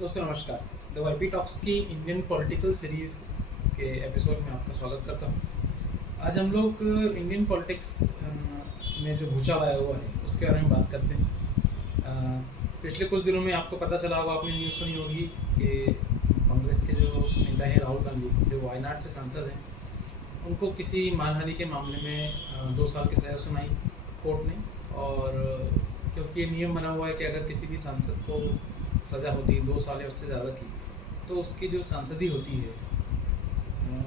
दोस्तों नमस्कार। The YP talks की इंडियन पॉलिटिकल सीरीज़ के एपिसोड में आपका स्वागत करता हूँ। आज हम लोग इंडियन पॉलिटिक्स में जो भूचाल आया हुआ है उसके बारे में बात करते हैं। पिछले कुछ दिनों में आपको पता चला होगा, आपने न्यूज़ सुनी होगी कि कांग्रेस के जो नेता हैं राहुल गांधी, जो वायनाड से सांसद हैं, उनको किसी मानहानि के मामले में 2 साल की सज़ा सुनाई कोर्ट ने। और क्योंकि ये नियम बना हुआ है कि अगर किसी भी सांसद को सज़ा होती है 2 साल या उससे ज़्यादा की, तो उसकी जो सांसदी होती है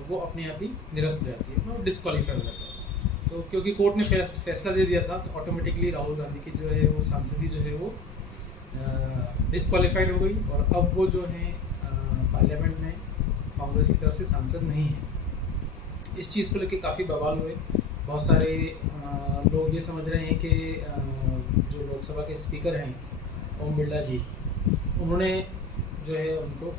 वो अपने आप ही निरस्त हो जाती है, वो डिस्क्वालीफाई हो जाता है। तो क्योंकि कोर्ट ने फैसला दे दिया था, तो ऑटोमेटिकली राहुल गांधी की जो है वो सांसदी जो है वो डिस्क्वालीफाइड हो गई। और अब वो जो है पार्लियामेंट में कांग्रेस की तरफ से सांसद नहीं है। इस चीज़ को लेकर काफ़ी बवाल हुए। बहुत सारे लोग ये समझ रहे हैं कि जो लोकसभा के स्पीकर हैं ओम बिरला जी, उन्होंने जो है उनको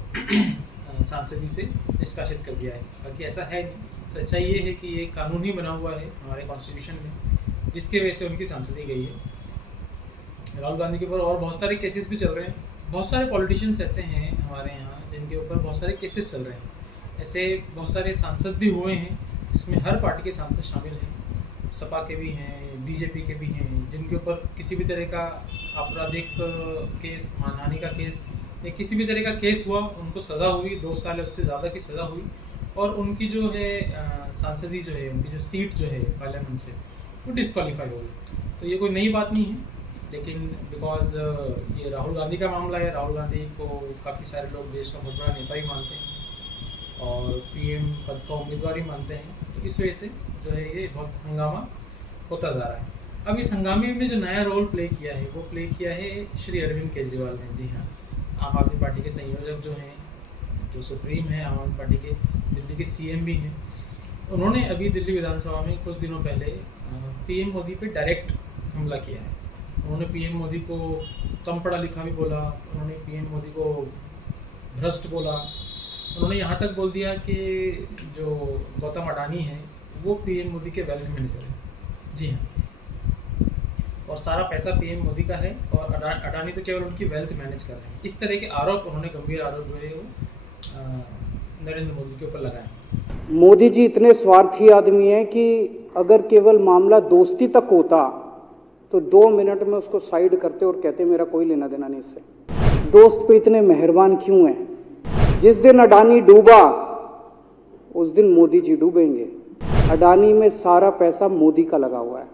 सांसदी से निष्कासित कर दिया है। बाकी ऐसा है नहीं। सच्चाई ये है कि ये कानून ही बना हुआ है हमारे कॉन्स्टिट्यूशन में, जिसके वजह से उनकी सांसदी गई है। राहुल गांधी के ऊपर और बहुत सारे केसेस भी चल रहे हैं। बहुत सारे पॉलिटिशियंस ऐसे हैं हमारे यहाँ जिनके ऊपर बहुत सारे केसेस चल रहे हैं। ऐसे बहुत सारे सांसद भी हुए हैं जिसमें हर पार्टी के सांसद शामिल हैं। सपा के भी हैं, बीजेपी के भी हैं, जिनके ऊपर किसी भी तरह का आपराधिक केस, मानहानि का केस या किसी भी तरह का केस हुआ, उनको सज़ा हुई, 2 साल या उससे ज़्यादा की सज़ा हुई, और उनकी जो है सांसदी जो है, उनकी जो सीट जो है पार्लियामेंट से, वो डिस्क्वालीफाई हो गई। तो ये कोई नई बात नहीं है, लेकिन बिकॉज ये राहुल गांधी का मामला है, राहुल गांधी को काफ़ी सारे लोग देश का बहुत बड़ा नेता ही मानते हैं और पीएम पद का उम्मीदवार ही मानते हैं। तो इस वजह से जो है ये बहुत हंगामा होता जा रहा है। अब इस हंगामे में जो नया रोल प्ले किया है, वो प्ले किया है श्री अरविंद केजरीवाल ने। जी हाँ, आम आदमी पार्टी के संयोजक जो हैं, जो सुप्रीम है आम आदमी पार्टी के, दिल्ली के सीएम भी हैं। उन्होंने अभी दिल्ली विधानसभा में कुछ दिनों पहले पीएम मोदी पे डायरेक्ट हमला किया है। उन्होंने पीएम मोदी को कम पढ़ा लिखा भी बोला, उन्होंने पीएम मोदी को भ्रष्ट बोला। उन्होंने यहाँ तक बोल दिया कि जो गौतम अडानी है वो पीएम मोदी के वेल्थ मैनेजर है। जी हाँ, और सारा पैसा पीएम मोदी का है और अडानी तो केवल उनकी वेल्थ मैनेज कर रहे हैं। इस तरह के आरोप उन्होंने, गंभीर आरोप जो है वो नरेंद्र मोदी के ऊपर लगाए। मोदी जी इतने स्वार्थी आदमी हैं कि अगर केवल मामला दोस्ती तक होता तो 2 मिनट में उसको साइड करते और कहते मेरा कोई लेना देना नहीं इससे। दोस्त पे इतने मेहरबान क्यों हैं? जिस दिन अडानी डूबा उस दिन मोदी जी डूबेंगे। अडानी में सारा पैसा मोदी का लगा हुआ है।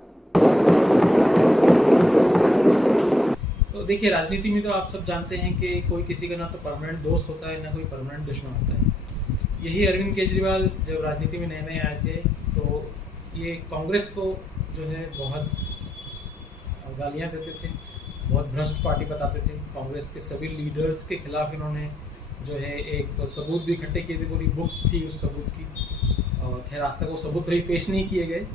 तो देखिए, राजनीति में तो आप सब जानते हैं कि कोई किसी का ना तो परमानेंट दोस्त होता है, ना कोई परमानेंट दुश्मन होता है। यही अरविंद केजरीवाल जब राजनीति में नए नए आए थे, तो ये कांग्रेस को जो है बहुत गालियां देते थे, बहुत भ्रष्ट पार्टी बताते थे। कांग्रेस के सभी लीडर्स के खिलाफ इन्होंने जो है एक सबूत भी इकट्ठे किए थे, पूरी बुक थी उस सबूत की। और खैर आज तक वो सबूत कभी पेश नहीं किए गए।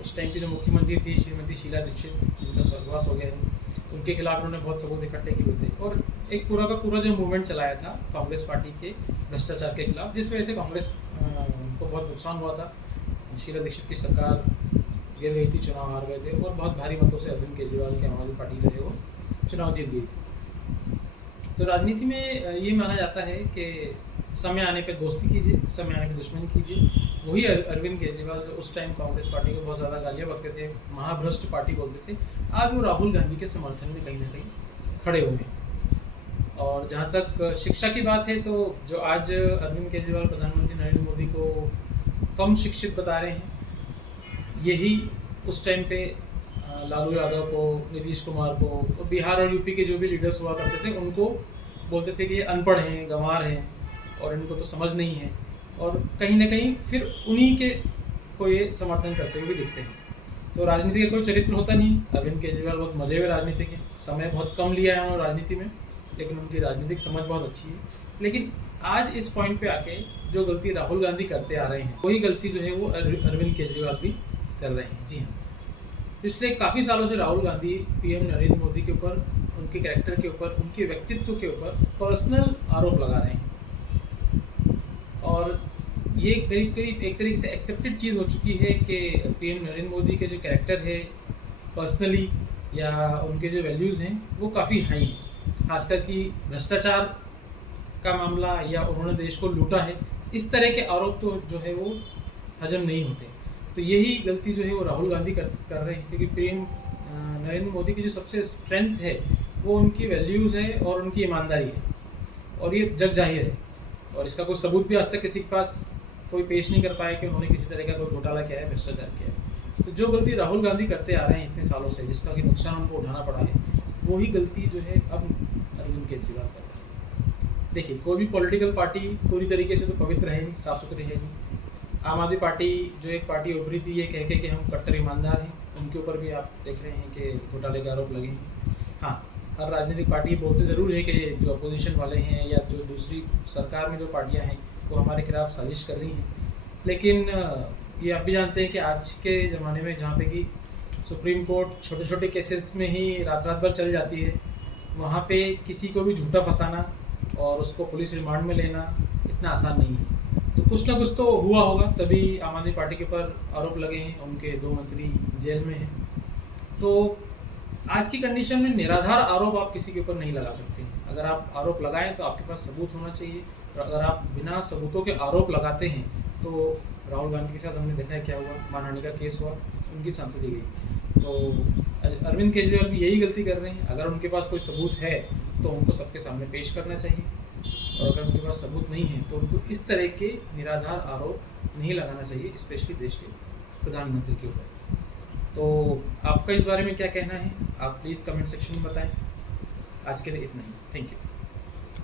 उस टाइम की जो मुख्यमंत्री थी श्रीमती शीला दीक्षित, जिनका स्वर्गवास हो गया है, उनके खिलाफ उन्होंने बहुत सबूत इकट्ठे किए थे और एक पूरा का पूरा जो मूवमेंट चलाया था कांग्रेस पार्टी के भ्रष्टाचार के खिलाफ, जिस वजह से कांग्रेस को बहुत नुकसान हुआ था। शीला दीक्षित की सरकार गिर गई थी, चुनाव हार गए थे और बहुत भारी मतों से अरविंद केजरीवाल की आम आदमी पार्टी जो है वो चुनाव जीत गई थी। तो राजनीति में ये माना जाता है कि समय आने पे दोस्ती कीजिए, समय आने पे दुश्मनी कीजिए। वही अरविंद केजरीवाल जो उस टाइम कांग्रेस पार्टी को बहुत ज़्यादा गालियाँ बकते थे, महाभ्रष्ट पार्टी बोलते थे, आज वो राहुल गांधी के समर्थन में कहीं ना कहीं खड़े हुए हैं। और जहाँ तक शिक्षा की बात है, तो जो आज अरविंद केजरीवाल प्रधानमंत्री नरेंद्र मोदी को कम शिक्षित बता रहे हैं, यही उस टाइम पे लालू यादव को, नीतीश कुमार को, और बिहार और यूपी के जो भी लीडर्स हुआ करते थे उनको बोलते थे कि ये अनपढ़ हैं, गंवार हैं और इनको तो समझ नहीं है। और कहीं ना कहीं फिर उन्हीं के को ये समर्थन करते हुए भी दिखते हैं। तो राजनीति का कोई चरित्र होता नहीं। अरविंद केजरीवाल बहुत मजे हुए राजनीति के, समय बहुत कम लिया है उन्होंने राजनीति में, लेकिन उनकी राजनीतिक समझ बहुत अच्छी है। लेकिन आज इस पॉइंट पे आके जो गलती राहुल गांधी करते आ रहे हैं, वही गलती जो है वो अरविंद केजरीवाल भी कर रहे हैं। जी हाँ, पिछले काफ़ी सालों से राहुल गांधी पीएम नरेंद्र मोदी के ऊपर, उनके कैरेक्टर के ऊपर, उनके व्यक्तित्व के ऊपर पर्सनल आरोप लगा रहे हैं। और ये करीब करीब एक तरीके से एक्सेप्टेड चीज़ हो चुकी है कि पीएम नरेंद्र मोदी के जो कैरेक्टर है पर्सनली या उनके जो वैल्यूज़ हैं वो काफ़ी हाई हैं। खासकर कि भ्रष्टाचार का मामला या उन्होंने देश को लूटा है, इस तरह के आरोप तो जो है वो हजम नहीं होते। तो यही गलती जो है वो राहुल गांधी कर रहे हैं, क्योंकि नरेंद्र मोदी की जो सबसे स्ट्रेंथ है वो उनकी वैल्यूज़ है और उनकी ईमानदारी है, और ये जग जाहिर है। और इसका कोई सबूत भी आज तक किसी के पास कोई पेश नहीं कर पाया कि उन्होंने किसी तरह का कोई घोटाला किया है, भ्रष्टाचार किया है। तो जो गलती राहुल गांधी करते आ रहे हैं इतने सालों से, जिसका कि नुकसान उनको उठाना पड़ा है, वही गलती जो है अब अरविंद केजरीवाल कर रहे हैं। देखिए, कोई भी पॉलिटिकल पार्टी पूरी तरीके से तो पवित्र है नहीं, साफ सुथरी है नहीं। आम आदमी पार्टी जो एक पार्टी उभरी थी ये कह के कि हम कट्टर ईमानदार हैं, उनके ऊपर भी आप देख रहे हैं कि घोटाले के आरोप लगे हैं। हाँ, हर राजनीतिक पार्टी बोलते ज़रूर है कि जो अपोजिशन वाले हैं या जो दूसरी सरकार में जो पार्टियां हैं वो हमारे खिलाफ साजिश कर रही हैं, लेकिन ये आप भी जानते हैं कि आज के ज़माने में जहाँ पे कि सुप्रीम कोर्ट छोटे छोटे केसेस में ही रात रात भर चल जाती है, वहाँ पे किसी को भी झूठा फंसाना और उसको पुलिस रिमांड में लेना इतना आसान नहीं है। तो कुछ ना कुछ तो हुआ होगा, तभी आम आदमी पार्टी के ऊपर आरोप लगे हैं, उनके 2 मंत्री जेल में हैं। तो आज की कंडीशन में निराधार आरोप आप किसी के ऊपर नहीं लगा सकते। अगर आप आरोप लगाएं तो आपके पास सबूत होना चाहिए, और अगर आप बिना सबूतों के आरोप लगाते हैं तो राहुल गांधी के साथ हमने देखा है क्या हुआ, मानहानि का केस हुआ, उनकी सांसदी गई। तो अरविंद केजरीवाल भी यही गलती कर रहे हैं। अगर उनके पास कोई सबूत है तो उनको सबके सामने पेश करना चाहिए, और अगर उनके पास सबूत नहीं है तो उनको इस तरह के निराधार आरोप नहीं लगाना चाहिए, स्पेशली देश के प्रधानमंत्री के ऊपर। तो आपका इस बारे में क्या कहना है, आप प्लीज़ कमेंट सेक्शन में बताएं। आज के लिए इतना ही, थैंक यू।